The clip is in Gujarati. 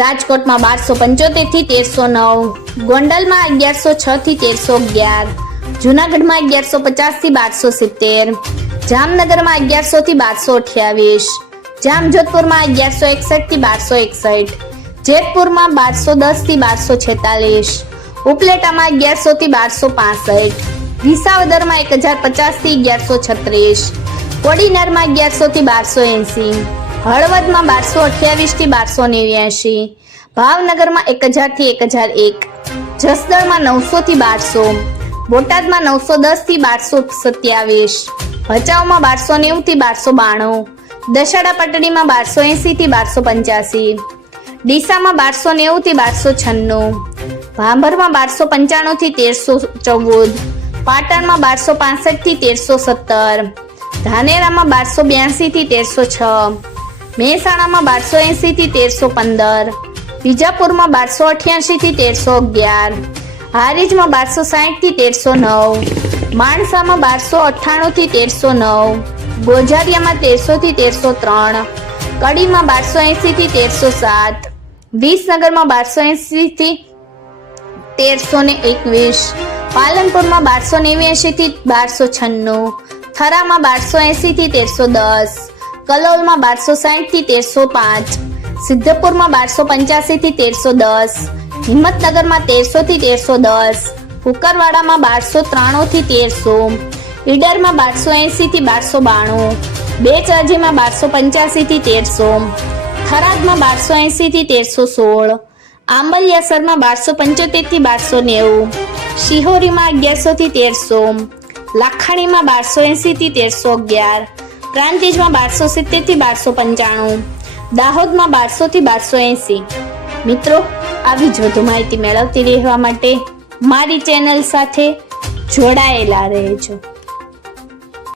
રાજકોટમાં બારસો પંચોતેરથી તેરસો નવ, ગોંડલમાં અગિયારસો છ થી તેરસો અગિયાર, જુનાગઢમાં અગિયારસો પચાસથી બારસો સિત્તેર, જામનગરમાં અગિયારસો થી બારસો અઠ્યાવીસ, જામજોધપુરમાં અગિયારસો એકસઠથી બારસો એકસઠ, જેતપુરમાં બારસો દસથી બારસો છેતાલીસ, ઉપલેટામાં અગિયારસો થી બારસો પાસઠ, વિસાવદરમાં એક હજાર પચાસથી અગિયારસો છત્રીસ, કોડીનારમાં અગિયારસો થી બારસો એંસી હળવદમાં બારસો અઠ્યાવીસથી બારસો નેવ્યાસી ભાવનગરમાં એક હજારથી એક હજાર એક, જસદણમાં નવસો થી બારસો, બોટાદમાં નવસો દસથી બારસો સત્યાવીસ, ભચાઉમાં બારસો નેવું થી બારસો બાણું દશાડા પટડીમાં બારસો એંસીથી બારસો પંચ્યાસી, ડીસામાં બારસો નેવું થી બારસો છન્નું, ભાંભરમાં બારસો પંચાણું થી તેરસો ચૌદ, પાટણમાં બારસો પાસઠથી તેરસો સત્તર, ધાનેરામાં બારસો બ્યાસી થી તેરસો છ મહેસાણામાં બારસો એંસી થી તેરસો પંદર. વિજાપુરમાં બારસો અઠ્યાસી થી તેરસો અગિયાર. હારીજમાં બારસો સાઠથી તેરસો નવ. માણસામાં બારસો અઠ્ઠાણું થી તેરસો નવ. ગોઝારિયામાં તેરસો થી તેરસો ત્રણ. કડીમાં બારસો એંસી થી તેરસો સાત. વિસનગરમાં બારસો એંસી થી તેરસો ને એકવીસ. પાલનપુરમાં બારસો નેવ્યાસી થી બારસો છન્નું. થરામાં બારસો એંસી થી તેરસો દસ. કલોલમાં બારસો સાહીઠથી તેરસો પાંચ, સિદ્ધપુરમાં બારસો પંચ્યાસી થી તેરસો દસ, હિંમતનગરમાં તેરસો થી તેરસો દસ કુકરવાડામાં બારસો ત્રાણું થી તેરસો, ઈડરમાં બારસો એંસી થી બારસો બાણું, બેચરાજીમાં બારસો પંચ્યાસી થી તેરસો, થરાદમાં બારસો એંસી થી તેરસો સોળ, આંબલિયાસરમાં બારસો પંચોતેરથી બારસો નેવું, શિહોરીમાં અગિયારસો થી તેરસો, લાખાણીમાં બારસો એંસી થી તેરસો અગિયાર પ્રાંતિજમાં બારસો સિત્તેરથી બારસો પંચાણું, દાહોદમાં બારસો થી બારસો એંસી. મિત્રો, આવી જ વધુ માહિતી મેળવતી રહેવા માટે મારી ચેનલ સાથે જોડાયેલા રહેજો.